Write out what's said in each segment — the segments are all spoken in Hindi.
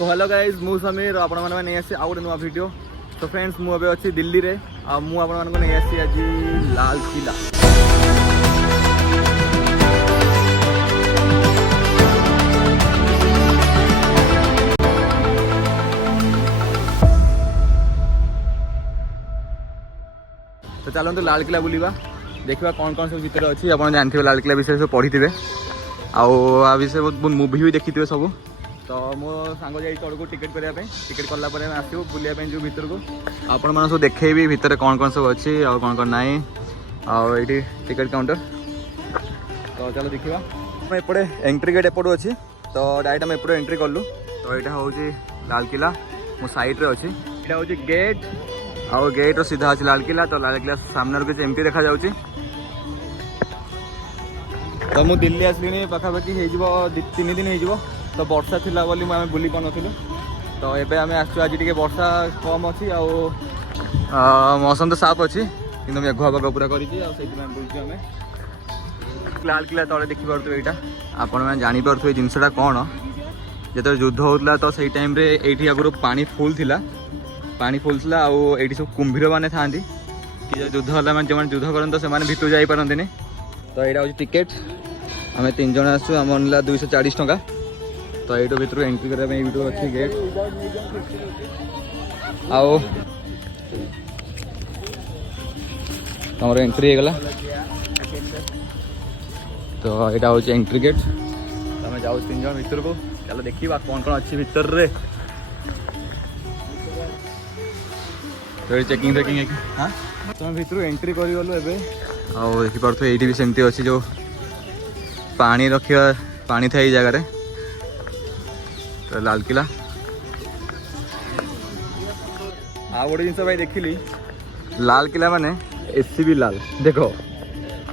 सो हेलो गाइज मु समीर आपण मैंने नहीं आसी आउ गोटे नुआ वीडियो। तो फ्रेंड्स मुझे अच्छी दिल्ली रे आपको नहीं आसी आज लाल किला। तो चलते लाल किला बुलवा देखा कौन कौन सब भितर अच्छी आप जानते लाल किला विषय सब पढ़ी थे आ विषय बहुत मुवी भी देखी थे सब। तो मो सांग जाई तड़को टिकेट करने टिकेट कला आसो बुलाया जो भितर को आपण मन सब देखेबी भितर कौन कौन सब अच्छी आ कौन कौन ना ये टिकेट काउंटर। तो चलो देखा एपटे एंट्री गेट एपटू अच्छी तो डायरेक्ट आम एपटे एंट्री कलु। तो यहाँ हूँ लाल किला मो साइड रे अच्छी यहाँ हूँ गेट आ गेट सीधा अच्छी लाल किला। तो लाल किला सामने किसी एमती देखा जाऊँगी। तो मुझे दिल्ली आसली पाखापाखि हो 3 दिन हो तो वर्षा थिला बोली आम बुली पान। तो एबे आम आज टी वर्षा कम अच्छी मौसम तो साफ अच्छी कि मेघुआ पाग पूरा कर बुलूँ आम लाल किला तले देखिपे यहाँ आपण मैंने जापे जिनसा कौन जो युद्ध होता तो सही टाइम ये आगुरी पानी फुल था आईटी सब कुंभीर मैंने था कि युद्ध है मैंने जो युद्ध करते तो भीतर जापारती। तो यहाँ हूँ टिकेट आम 3 जन आसू आम ना 240 टंका। तो ये भर एंट्री करने अच्छी गेट आम एंट्री होगला। तो यहाँ हूँ एंट्री गेट आम जाऊँ 3 जन भर को चलो देखा कौन कौन अच्छी भितर रे। तो चेकिंग फेकिंग हाँ तुम भर एंट्री करगलु एवं आउ देखिपे ये भी सेमती अच्छी जो पानी रखा पानी था ये जगह। तो लाल किला आ गोटे जिन भाई देखिली लाल किला माने एसी भी लाल देखो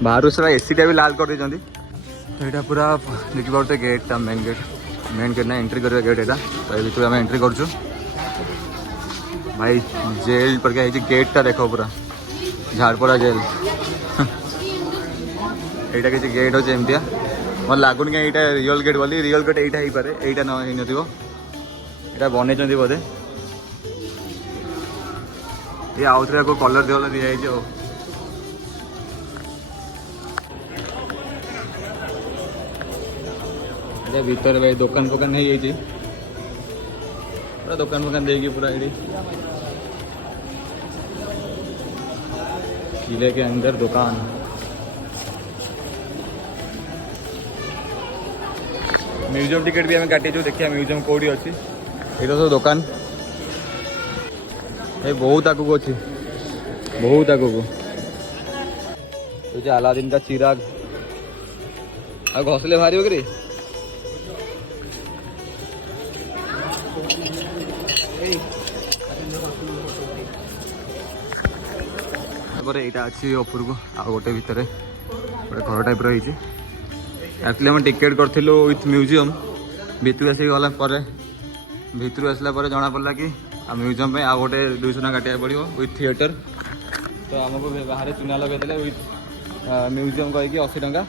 बाहर से एसी टा भी लाल कर दी। तो यहाँ पूरा देखिए गेट मेन गेट ना एंट्री कर गेट यहाँ। तो ये आम एंट्री कर भाई जेल पर गेट टा देख पूरा झाड़पड़ा जेल यहाँ किसी गेट अच्छे एमतिया मतलब लगुन क्या यहाँ रियल गेट बोली रियल गेट यहाँ हो पारे यहाँ न यहाँ बनई बोधे ये आउ थे को कलर देवला दिखाई भीतर भाई दुकान फुकान हो पूरा दुकान फुकान देगी पूरा ये किले के अंदर दुकान। म्यूजियम टिकेट भी आम काटी देखिए म्यूजियम कौटी अच्छी ये सब दुकान ये बहुत आगू अच्छी बहुत आगू तो अलादीन का चिराग आ घसले बाहर कि यहाँ अच्छी ऊपर को आ गोटे भितर गोटे घर टाइप रही एक्चुअली आम टिकेट करूँ विथ म्यूजियम भितर आसिक गला भितर आसला जना पड़ा कि म्यूजियम आ गोटे 200 टଙ୍କା काटा पड़ो विथ थिएटर। तो आमको बाहर चुना लगे विथ म्यूजियम कहीकि 80 टଙ୍କା।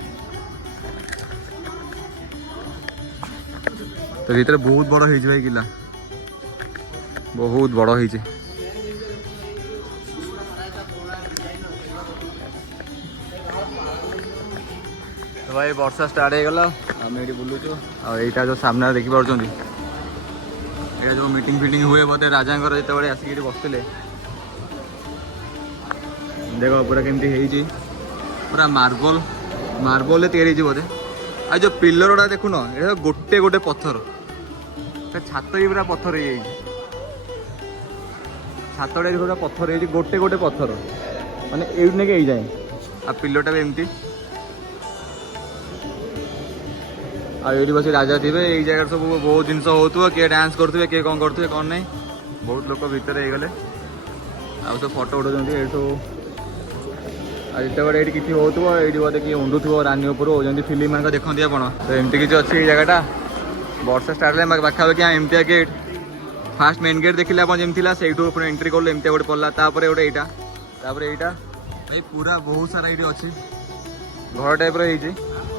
तो भीतर बहुत बड़ हो भाई किला बहुत बड़ हो। तो भाई वर्षा स्टार्ट होगला आम ये बुलूचु आईटा जो सामने देखिपुं ये जो मीटिंग फिटिंग हुए बोधे राजा जो आसिक बसते देख पूरा केमती पूरा मार्बल तैयारी बोधे आ जो पिलर गुड़ा देखुन ये गोटे गोटे पत्थर छात भी पूरा पत्थर हो छात पूरा पत्थर हो गोटे गोटे पत्थर माने ये जाए आ पिलरटा भी एमती आईटी बस राजा थे ये जगह सब बहुत जिन हो किए डांस करुवे किए कौन करुवे कौन नहीं बहुत लोग भितर हो गले आ सब फटो उठाऊँ ये जिते ये किसी होती बोधे किए उंडुव रानी उपर जमी फिल्म मान देखते आप। तो एमती किसी अच्छी जगहटा वर्षा स्टार्ट है पाखापाखि एमतिया गेट फास्ट मेन गेट देखिले आप जमी से एंट्री कलु एमती गोटे पड़ा गोटे यहाँ भाई पूरा बहुत सारा ये अच्छी घर टाइप रही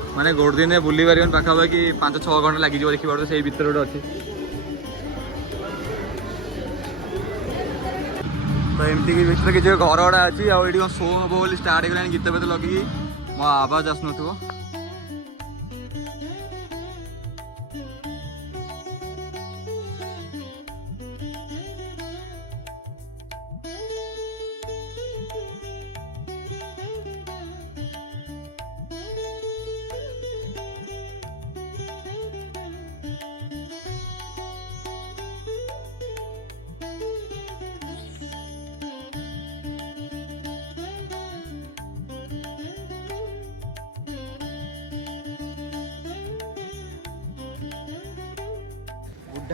माने गोटे दिन बुली पार पाखापाखि 5-6 घंटा लगे देखिए से भर अच्छी तो एमती कि भितर किसी घर गुड़ा अच्छी आगे शो हम बोली स्टार्ट हो गलानी गीत फीत लगे मो आवाज आसन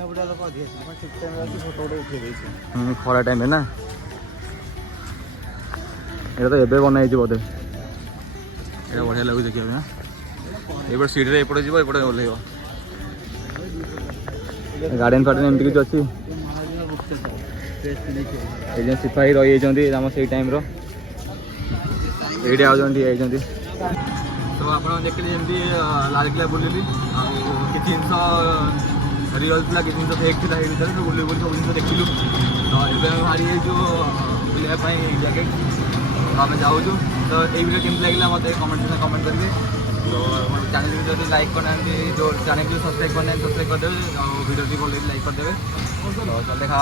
बुढ़ा लोग अधिक ठीक टाइम फोटो उठे खरा टाइम ना ये तो एबे बना बोधे ये बढ़िया लगे देखिए ना ये सीढ़ी एपटे जी एपटे ओह्ल गार्डन फार्डन एमती किसी अच्छी सिपाही रही जाम से टाइम ये आते तो आप देखिए जमी लालकिला बुलिली कि जिन रियल था कि जिन फेक था ये भर बुले बुले सब जिन देखिलु तो ये बाहरी जो बुलापाई जैकेट आम जाऊँ तो ये वीडियो केमती लगे मत कमेंट कमेंट करेंगे तो चैनल जो लाइक करना जो चैनल जो सब्सक्राइब करना सब्सक्राइब करदे और वीडियो भी भले लाइक करदे तो चल देखा